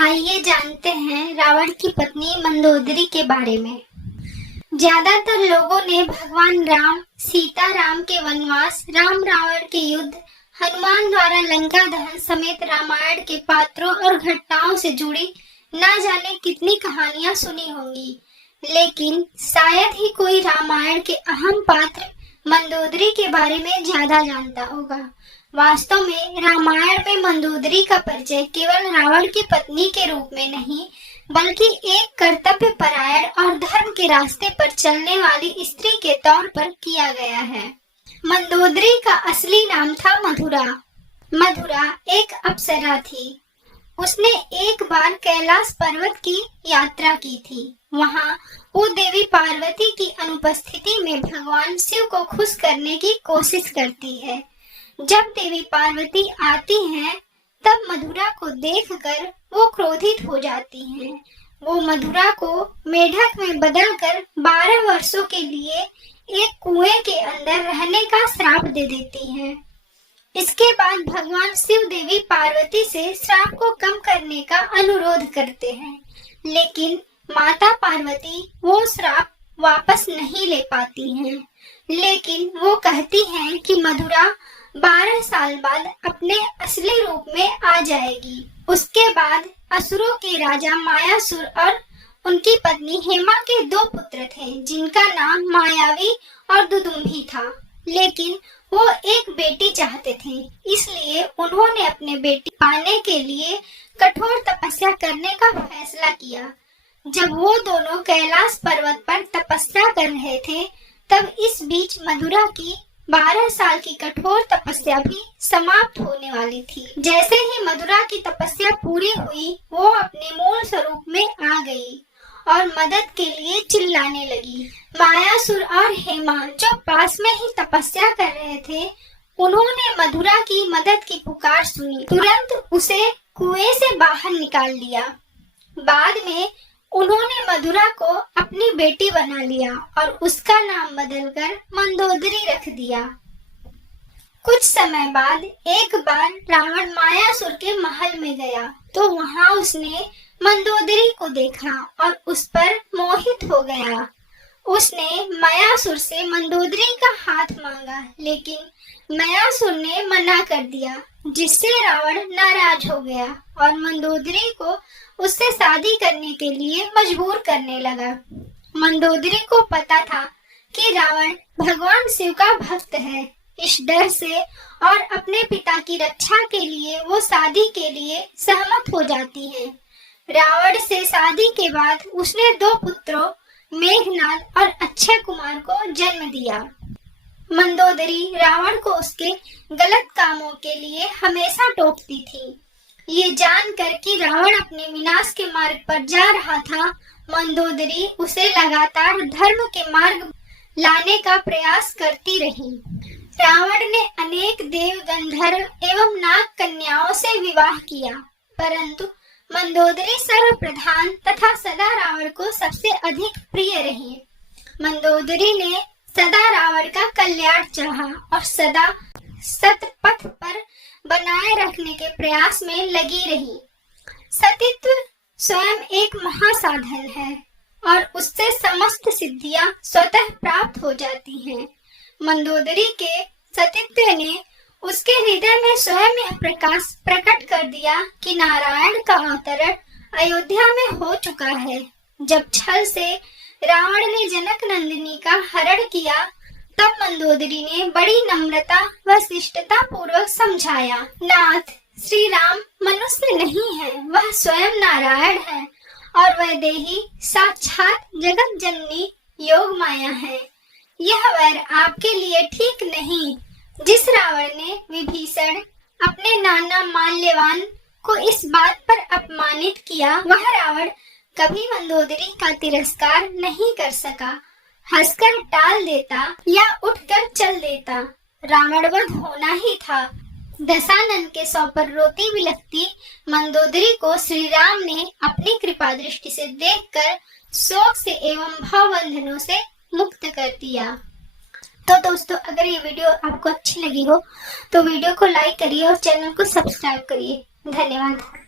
आइए जानते हैं रावण की पत्नी मंदोदरी के बारे में। ज्यादातर लोगों ने भगवान राम, सीता राम के वनवास, राम रावण के युद्ध, हनुमान द्वारा लंका दहन समेत रामायण के पात्रों और घटनाओं से जुड़ी न जाने कितनी कहानियां सुनी होंगी, लेकिन शायद ही कोई रामायण के अहम पात्र मंदोदरी के बारे में ज्यादा जानता होगा। वास्तव में रामायण में मंदोदरी का परिचय केवल रावण की पत्नी के रूप में नहीं, बल्कि एक कर्तव्य परायण और धर्म के रास्ते पर चलने वाली स्त्री के तौर पर किया गया है। मंदोदरी का असली नाम था मधुरा। मधुरा एक अप्सरा थी। उसने एक बार कैलाश पर्वत की यात्रा की थी। वहाँ वो देवी पार्वती की अनुपस्थिति में भगवान शिव को खुश करने की कोशिश करती है। जब देवी पार्वती आती हैं, तब मधुरा को देखकर वो क्रोधित हो जाती हैं। वो मधुरा को मेढक में बदलकर 12 वर्षों के लिए एक कुएं के अंदर रहने का श्राप दे देती हैं। इसके बाद भगवान शिव देवी पार्वती से श्राप को कम करने का अनुरोध करते हैं, लेकिन माता पार्वती वो श्राप वापस नहीं ले पाती हैं। लेकिन वो कहती हैं कि मधुरा 12 साल बाद अपने असली रूप में आ जाएगी। उसके बाद असुरों के राजा मायासुर और उनकी पत्नी हेमा के 2 पुत्र थे, जिनका नाम मायावी और दुदुम्भी था। लेकिन वो एक बेटी चाहते थे, इसलिए उन्होंने अपने बेटी पाने के लिए कठोर तपस्या करने का फैसला किया। जब वो दोनों कैलाश पर्वत पर तपस्या कर रहे थे, तब इस बीच मधुरा की 12 साल की कठोर तपस्या भी समाप्त होने वाली थी। जैसे ही मधुरा की तपस्या पूरी हुई, वो अपने मूल स्वरूप में आ गई और मदद के लिए चिल्लाने लगी। मायासुर और हेमा, जो पास में ही तपस्या कर रहे थे, उन्होंने मधुरा की मदद की पुकार सुनी, तुरंत उसे कुएं से बाहर निकाल दिया। बाद में उन्होंने मधुरा को अपनी बेटी बना लिया और उसका नाम बदलकर मंदोदरी रख दिया। कुछ समय बाद एक बार रावण मायासुर के महल में गया, तो वहाँ उसने मंदोदरी को देखा और उस पर मोहित हो गया। उसने मायासुर से मंदोदरी का हाथ मांगा, लेकिन मायासुर ने मना कर दिया, जिससे रावण नाराज हो गया और मंदोदरी को उससे शादी करने के लिए मजबूर करने लगा। मंदोदरी को पता था कि रावण भगवान शिव का भक्त है। इस डर से और अपने पिता की रक्षा के लिए वो शादी के लिए सहमत हो जाती है। रावण से शादी के बाद उसने 2 पुत्रों मेघनाद और अक्षय कुमार को जन्म दिया। मंदोदरी रावण को उसके गलत कामों के लिए हमेशा टोकती थी। ये जानकर कि रावण अपने विनाश के मार्ग पर जा रहा था, मंदोदरी उसे लगातार धर्म के मार्ग लाने का प्रयास करती रही। रावण ने अनेक देव, गंधर्व एवं नाग कन्याओं से विवाह किया, परंतु मंदोदरी सर्वप्रधान तथा सदा रावण को सबसे अधिक प्रिय रही। मंदोदरी ने सदा रावण का कल्याण चाहा और सदा सतपथ पर बनाए रखने के प्रयास में लगी रही। सतीत्व स्वयं एक महासाधन है और उससे समस्त सिद्धियां स्वतः प्राप्त हो जाती हैं। मंदोदरी के सतीत्व ने उसके हृदय में स्वयं यह प्रकाश प्रकट कर दिया कि नारायण का अवतरण अयोध्या में हो चुका है। जब छल से रावण ने जनक नंदिनी का हरण किया, तब मंदोदरी ने बड़ी नम्रता व शिष्टता पूर्वक समझाया, नाथ, श्री राम मनुष्य नहीं है, वह स्वयं नारायण है और वैदेही साक्षात जगत जननी योग माया है। यह वैर आपके लिए ठीक नहीं। जिस रावण ने विभीषण अपने नाना माल्यवान को इस बात पर अपमानित किया, वह रावण कभी मंदोदरी का तिरस्कार नहीं कर सका। हंसकर टाल देता या उठकर चल देता। रावणवध होना ही था। दशानन के सौ पर रोती बिलखती मंदोदरी को श्री राम ने अपनी कृपा दृष्टि से देखकर शोक से एवं भावबंधनों से मुक्त कर दिया। तो दोस्तों, अगर ये वीडियो आपको अच्छी लगी हो तो वीडियो को लाइक करिए और चैनल को सब्सक्राइब करिए। धन्यवाद।